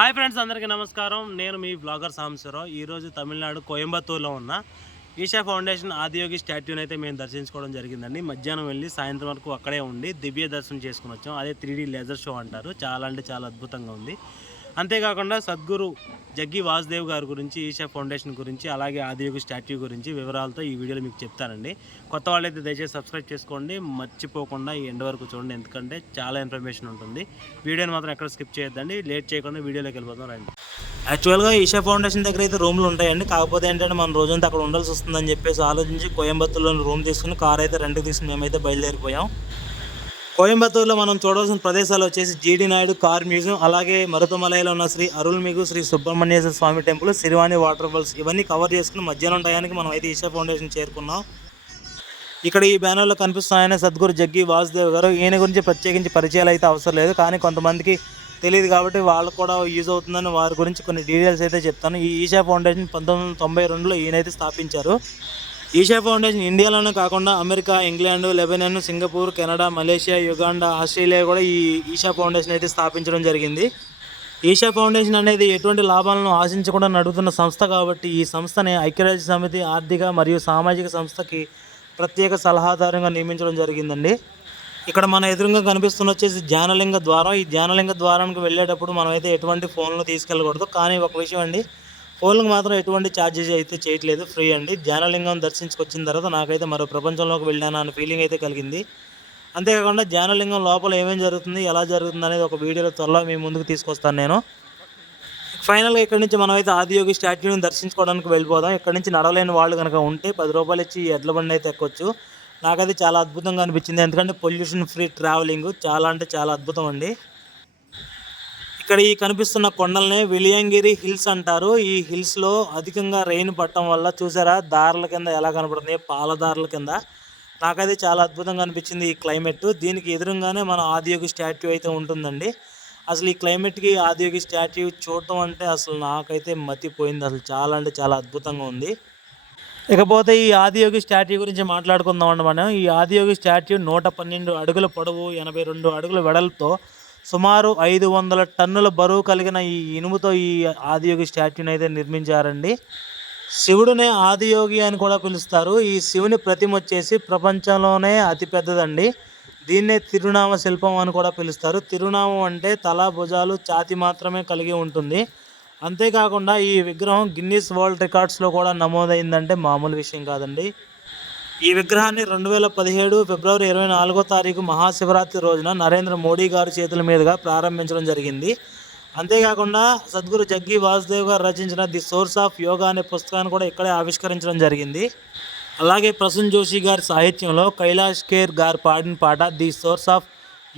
Hi friends అందరికీ నమస్కారం. నేను మీ బ్లాగర్ సాంబశివరావు. ఈరోజు తమిళనాడు కోయంబత్తూరులో ఉన్న ఈషా ఫౌండేషన్ ఆదియోగి స్టాట్యూని అయితే మేము దర్శించుకోవడం జరిగిందండి. మధ్యాహ్నం వెళ్ళి సాయంత్రం వరకు అక్కడే ఉండి దివ్య దర్శనం చేసుకుని వచ్చాం. అదే త్రీ లేజర్ షో అంటారు. చాలా అంటే చాలా అద్భుతంగా ఉంది. అంతేకాకుండా సద్గురు జగ్గి వాసుదేవ్ గారి గురించి ఈషా ఫౌండేషన్ గురించి అలాగే ఆదియోగి స్టాట్యూ గురించి వివరాలతో ఈ వీడియోలో మీకు చెప్తానండి. కొత్త వాళ్ళైతే దయచేసి సబ్స్క్రైబ్ చేసుకోండి. మర్చిపోకుండా ఈ ఎండ్ వరకు చూడండి. ఎందుకంటే చాలా ఇన్ఫర్మేషన్ ఉంటుంది. వీడియోని మాత్రం ఎక్కడ స్కిప్ చేయొద్దండి. లేట్ చేయకుండా వీడియోలోకి వెళ్ళిపోతాం రండి. యాక్చువల్గా ఈషా ఫౌండేషన్ దగ్గర అయితే రూమ్లు ఉంటాయండి. కాకపోతే ఏంటంటే మనం రోజంతా అక్కడ ఉండాల్సి వస్తుందని చెప్పేసి ఆలోచించి కోయంబత్తూరులో రూమ్ తీసుకుని కార్ అయితే రెంట్కి తీసుకుని మేమైతే బయలుదేరిపోయాం. కోయంబత్తూరులో మనం చూడవలసిన ప్రదేశాలు వచ్చేసి జీడి నాయుడు కార్ మ్యూజియం అలాగే మరుతమలైలో ఉన్న Shri Arulmigu Shri Subrahmanyeswara Swami temple Siruvani water falls ఇవన్నీ కవర్ చేసుకుని మధ్యాహ్నం టయానికి మనం అయితే ఈషా ఫౌండేషన్ చేరుకున్నాం. ఇక్కడ ఈ బ్యానర్లో కనిపిస్తున్నాయని సద్గురు జగ్గి వాసుదేవ్ గారు. ఈయన గురించి ప్రత్యేకించి పరిచయాలు అయితే అవసరం లేదు కానీ కొంతమందికి తెలియదు కాబట్టి వాళ్ళకు కూడా యూజ్ అవుతుందని వారి గురించి కొన్ని డీటెయిల్స్ అయితే చెప్తాను. ఈ ఈషా ఫౌండేషన్ పంతొమ్మిది వందల తొంభై రెండులో ఈయనైతే స్థాపించారు. ఈషా ఫౌండేషన్ ఇండియాలోనే కాకుండా America England Lebanon Singapore Canada Malaysia Uganda Australia కూడా ఈ ఈషా ఫౌండేషన్ అయితే స్థాపించడం జరిగింది. ఈషా ఫౌండేషన్ అనేది ఎటువంటి లాభాలను ఆశించకుండా నడుపుతున్న సంస్థ కాబట్టి ఈ సంస్థని ఐక్యరాజ్య సమితి ఆర్థిక మరియు సామాజిక సంస్థకి ప్రత్యేక సలహాదారుగా నియమించడం జరిగిందండి. ఇక్కడ మన ఎదురుగా కనిపిస్తున్న వచ్చేసి ధ్యానలింగ ద్వారం ఈ ధ్యానలింగ ద్వారానికి వెళ్ళేటప్పుడు మనం అయితే ఎటువంటి ఫోన్లు తీసుకెళ్ళకూడదు. కానీ ఒక విషయం అండి ఫోన్లకు మాత్రం ఎటువంటి ఛార్జెస్ అయితే చేయట్లేదు. ఫ్రీ అండి. ధ్యానలింగం దర్శించుకొచ్చిన తర్వాత నాకైతే మరో ప్రపంచంలోకి వెళ్ళాను అనే ఫీలింగ్ అయితే కలిగింది. అంతేకాకుండా ధ్యానలింగం లోపల ఏమేం జరుగుతుంది ఎలా జరుగుతుంది అనేది ఒక వీడియోలో త్వరలో మీ ముందుకు తీసుకొస్తాను నేను. ఫైనల్గా ఇక్కడ నుంచి మనమైతే ఆదియోగి స్టాట్యూని దర్శించుకోవడానికి వెళ్ళిపోదాం. ఇక్కడ నుంచి నడవలేని వాళ్ళు కనుక ఉంటే పది రూపాయలు ఇచ్చి ఎడ్ల బండి అయితే ఎక్కొచ్చు. నాకైతే చాలా అద్భుతంగా అనిపించింది. ఎందుకంటే పొల్యూషన్ ఫ్రీ ట్రావెలింగ్ చాలా అంటే చాలా అద్భుతం అండి. ఇక్కడ ఈ కనిపిస్తున్న కొండల్ని విలియంగిరి హిల్స్ అంటారు. ఈ హిల్స్లో అధికంగా రెయిన్ పట్టడం వల్ల చూసారా? దారుల కింద ఎలా కనపడుతుంది? పాలదారుల కింద. నాకైతే చాలా అద్భుతంగా అనిపించింది ఈ క్లైమేట్. దీనికి ఎదురుగానే మన ఆదియోగి స్టాట్యూ అయితే ఉంటుందండి. అసలు ఈ క్లైమేట్కి ఆదియోగి స్టాట్యూ చూడటం అంటే అసలు నాకైతే మతిపోయింది. అసలు చాలా అంటే చాలా అద్భుతంగా ఉంది. ఇకపోతే ఈ ఆదియోగి స్టాట్యూ గురించి మాట్లాడుకుందాం అండి మనం ఈ ఆదియోగి స్టాట్యూ నూట పన్నెండు అడుగుల పొడవు ఎనభై రెండు అడుగుల వెడల్పుతో సుమారు ఐదు వందల టన్నుల బరువు కలిగిన ఈ ఇనుముతో ఈ ఆదియోగి స్టాట్యూని అయితే నిర్మించారండి. శివుడునే ఆదియోగి అని కూడా పిలుస్తారు. ఈ శివుని ప్రతిమ వచ్చేసి ప్రపంచంలోనే అతిపెద్దదండి. దీన్నే తిరునామ శిల్పం అని కూడా పిలుస్తారు. తిరునామం అంటే తల భుజాలు ఛాతి మాత్రమే కలిగి ఉంటుంది. అంతేకాకుండా ఈ విగ్రహం గిన్నీస్ వరల్డ్ రికార్డ్స్లో కూడా నమోదైందంటే మామూలు విషయం కాదండి. ఈ విగ్రహాన్ని రెండు వేల పదిహేడు ఫిబ్రవరి ఇరవై నాలుగో తారీఖు మహాశివరాత్రి రోజున నరేంద్ర మోడీ గారి చేతుల మీదుగా ప్రారంభించడం జరిగింది. అంతేకాకుండా సద్గురు జగ్గి వాసుదేవ్ గారు రచించిన ది సోర్స్ ఆఫ్ యోగా అనే పుస్తకాన్ని కూడా ఇక్కడే ఆవిష్కరించడం జరిగింది. అలాగే ప్రసూన్ జోషి గారి సాహిత్యంలో కైలాష్ కేర్ గారు పాడిన పాట ది సోర్స్ ఆఫ్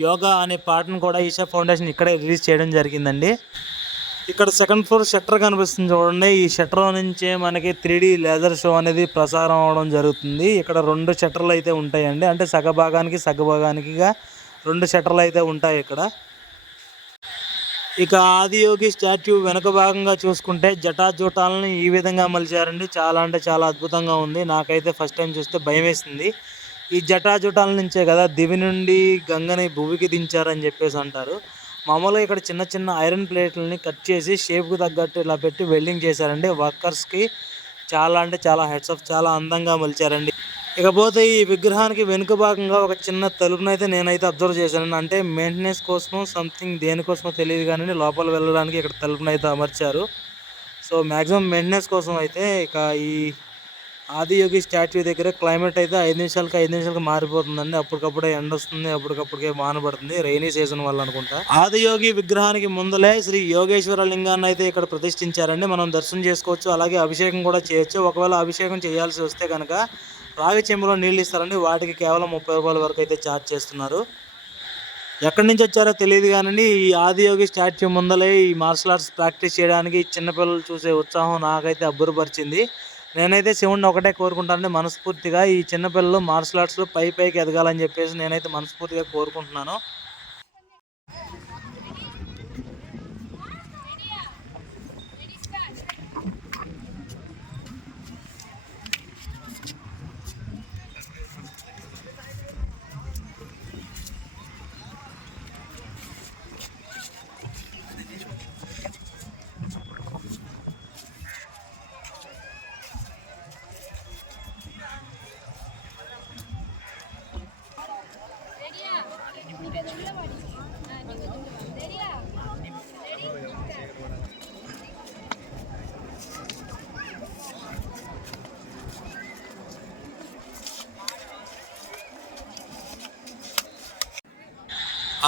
యోగా అనే పాటను కూడా ఈషా ఫౌండేషన్ ఇక్కడే రిలీజ్ చేయడం జరిగిందండి. ఇక్కడ సెకండ్ ఫ్లోర్ షట్టర్ కనిపిస్తుంది చూడండి. ఈ షట్టర్ నుంచే మనకి త్రీ డి లేజర్ షో అనేది ప్రసారం అవడం జరుగుతుంది. ఇక్కడ రెండు షట్టర్లు అయితే ఉంటాయండి. అంటే సగభాగానికి సగభాగానికిగా రెండు షట్టర్లు అయితే ఉంటాయి ఇక్కడ. ఇక ఆదియోగి స్టాట్యూ వెనుక భాగంగా చూసుకుంటే జటాజూటాలను ఈ విధంగా మలిచారండి. చాలా అంటే చాలా అద్భుతంగా ఉంది. నాకైతే ఫస్ట్ టైం చూస్తే భయం వేసింది ఈ జటాజూటాల నుంచే కదా దివి నుండి గంగని భూమికి దించారని చెప్పేసి అంటారు. మామూలుగా ఇక్కడ చిన్న చిన్న ఐరన్ ప్లేట్లని కట్ చేసి షేప్కి తగ్గట్టు ఇలా పెట్టి వెల్డింగ్ చేశారండి. వర్కర్స్కి చాలా అంటే చాలా హెడ్స్ ఆఫ్ చాలా అందంగా మలిచారండి. ఇకపోతే ఈ విగ్రహానికి వెనుక భాగంగా ఒక చిన్న తలుపునైతే నేనైతే అబ్జర్వ్ చేశాను అంటే మెయింటెనెన్స్ కోసమో సంథింగ్ దేనికోసమో తెలియదు కానీ లోపల వెళ్ళడానికి ఇక్కడ తలుపునైతే అమర్చారు. సో మ్యాక్సిమం మెయింటెనెన్స్ కోసం అయితే ఇక ఈ ఆదియోగి స్టాట్యూ దగ్గర క్లైమేట్ అయితే ఐదు నిమిషాలకి ఐదు నిమిషాలకి మారిపోతుందండి. అప్పటికప్పుడే ఎండ వస్తుంది అప్పటికప్పటికే మానబడుతుంది రైనీ సీజన్ వల్ల అనుకుంటా. ఆదియోగి విగ్రహానికి ముందలే శ్రీ యోగేశ్వర లింగాన్ని అయితే ఇక్కడ ప్రతిష్ఠించారండి. మనం దర్శనం చేసుకోవచ్చు అలాగే అభిషేకం కూడా చేయొచ్చు. ఒకవేళ అభిషేకం చేయాల్సి వస్తే కనుక రాగి చెంబులో నీళ్ళు ఇస్తారండి. వాటికి కేవలం ముప్పై రూపాయల వరకు అయితే ఛార్జ్ చేస్తున్నారు. ఎక్కడి నుంచి వచ్చారో తెలియదు కానీ ఈ ఆదియోగి స్టాచ్యూ ముందలే ఈ మార్షల్ ఆర్ట్స్ ప్రాక్టీస్ చేయడానికి చిన్నపిల్లలు చూసే ఉత్సాహం నాకైతే అబ్బురపరిచింది. నేనైతే శివుణ్ణి ఒకటే కోరుకుంటానని మనస్ఫూర్తిగా ఈ చిన్నపిల్లలు మార్షల్ ఆర్ట్స్లో పై పైకి ఎదగాలని చెప్పేసి నేనైతే మనస్ఫూర్తిగా కోరుకుంటున్నాను.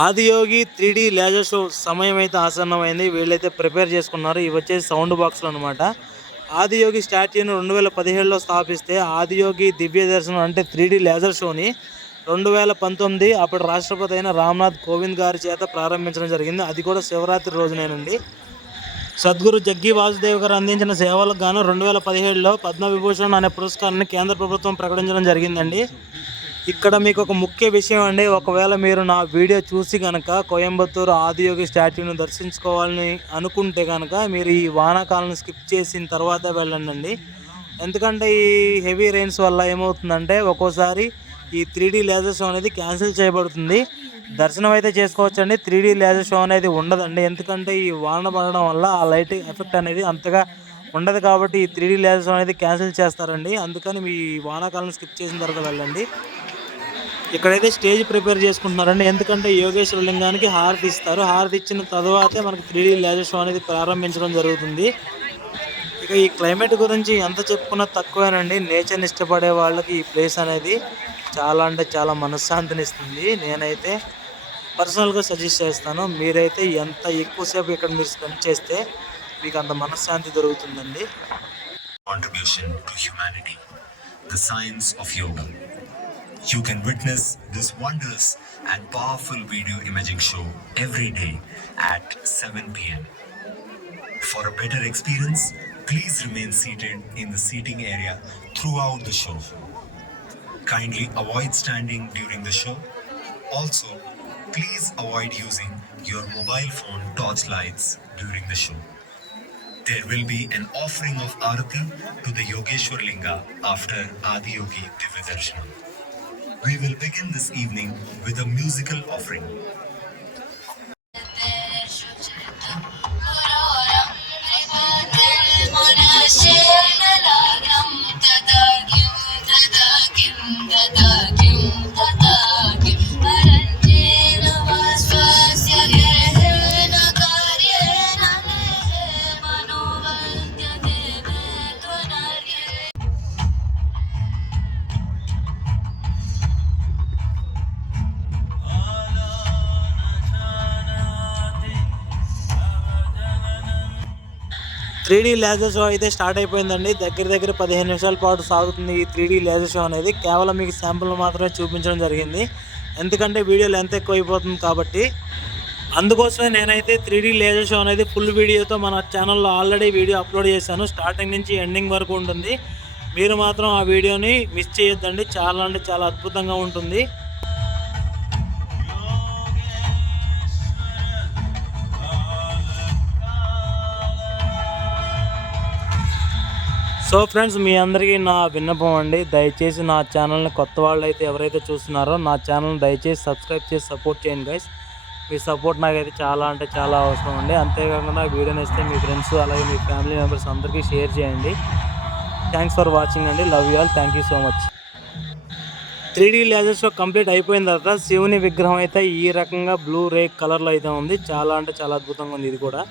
Adiyogi three D laser show సమయం అయితే ఆసన్నమైంది. వీళ్ళైతే ప్రిపేర్ చేసుకున్నారు. ఇవి వచ్చేసి సౌండ్ బాక్స్లు అనమాట ఆదియోగి స్టాట్యూని రెండు వేల పదిహేడులో స్థాపిస్తే ఆదియోగి దివ్య దర్శనం అంటే త్రీ డీ లేజర్ షోని రెండు వేల పంతొమ్మిది అప్పటి రాష్ట్రపతి అయిన రామ్నాథ్ కోవింద్ గారి చేత ప్రారంభించడం జరిగింది. అది కూడా శివరాత్రి రోజునేనండి. సద్గురు జగ్గి వాసుదేవ్ గారు అందించిన సేవలకు గాను రెండు వేల పదిహేడులో పద్మవిభూషణ్ అనే పురస్కారాన్ని కేంద్ర ప్రభుత్వం ప్రకటించడం జరిగిందండి. ఇక్కడ మీకు ఒక ముఖ్య విషయం అండి. ఒకవేళ మీరు నా వీడియో చూసి కనుక కోయంబత్తూరు ఆదియోగి స్టాట్యూను దర్శించుకోవాలని అనుకుంటే కనుక మీరు ఈ వానాకాలను స్కిప్ చేసిన తర్వాత వెళ్ళండి అండి ఎందుకంటే ఈ హెవీ రెయిన్స్ వల్ల ఏమవుతుందంటే ఒక్కోసారి ఈ త్రీ డీ లేజర్ షో అనేది క్యాన్సిల్ చేయబడుతుంది. దర్శనం అయితే చేసుకోవచ్చండి. త్రీ డీ లేజర్ షో అనేది ఉండదండి. ఎందుకంటే ఈ వాన పడడం వల్ల ఆ లైట్ ఎఫెక్ట్ అనేది అంతగా ఉండదు కాబట్టి ఈ త్రీ డీ లేజర్ షో అనేది క్యాన్సిల్ చేస్తారండి. అందుకని మీ వానాకాలం స్కిప్ చేసిన తర్వాత వెళ్ళండి. ఇక్కడైతే స్టేజ్ ప్రిపేర్ చేసుకుంటున్నారండి. ఎందుకంటే యోగేశ్వర లింగానికి హారతి ఇస్తారు. హారతి ఇచ్చిన తర్వాతే మనకి త్రీ డీ లేజర్ షో అనేది ప్రారంభించడం జరుగుతుంది. ఇక ఈ క్లైమేట్ గురించి ఎంత చెప్పుకున్నా తక్కువేనండి. నేచర్ని ఇష్టపడే వాళ్ళకి ఈ ప్లేస్ అనేది చాలా అంటే చాలా మనశ్శాంతిని ఇస్తుంది. నేనైతే పర్సనల్గా సజెస్ట్ చేస్తాను. మీరైతే ఎంత ఎక్కువసేపు ఇక్కడ మీరు స్పెండ్ చేస్తే మీకు అంత మనశ్శాంతి దొరుకుతుందండి. Contribution to humanity, the science of yoga You can witness this wondrous and powerful video imaging show every day at 7 pm. For a better experience, please remain seated in the seating area throughout the show. Kindly avoid standing during the show. Also, please avoid using your mobile phone torchlights during the show. There will be an offering of Arati to the Yogeshwar Linga after Adi Yogi Divya Darshanam. We will begin this evening with a musical offering. Three D laser show అయితే start అయిపోయిందండి. దగ్గర దగ్గర పదిహేను నిమిషాల పాటు సాగుతుంది ఈ three D laser show అనేది. కేవలం మీకు శాంపుల్ మాత్రమే చూపించడం జరిగింది. ఎందుకంటే వీడియో లెంత్ ఎక్కువ అయిపోతుంది కాబట్టి. అందుకోసమే నేనైతే త్రీ డీ లేజర్ షో అనేది ఫుల్ వీడియోతో మన ఛానల్లో ఆల్రెడీ వీడియో అప్లోడ్ చేశాను. స్టార్టింగ్ నుంచి ఎండింగ్ వరకు ఉంటుంది. మీరు మాత్రం ఆ వీడియోని మిస్ చేయొద్దండి. చాలా అంటే చాలా అద్భుతంగా ఉంటుంది. సో ఫ్రెండ్స్ మీ అందరికీ నా విన్నపం అండి. దయచేసి నా ఛానల్ని కొత్త వాళ్ళు అయితే ఎవరైతే చూస్తున్నారో నా ఛానల్ని దయచేసి సబ్స్క్రైబ్ చేసి సపోర్ట్ చేయండి గైస్. మీ సపోర్ట్ నాకైతే చాలా అంటే చాలా అవసరం అండి. అంతేకాకుండా వీడియోని ఇస్తే మీ ఫ్రెండ్స్ అలాగే మీ ఫ్యామిలీ మెంబర్స్ అందరికీ షేర్ చేయండి. థ్యాంక్స్ ఫర్ వాచింగ్ అండి. Love you all. Thank you so much. Three D laser show complete అయిపోయిన తర్వాత శివుని విగ్రహం అయితే ఈ రకంగా బ్లూ రే కలర్లో అయితే ఉంది. చాలా అంటే చాలా అద్భుతంగా ఉంది ఇది కూడా.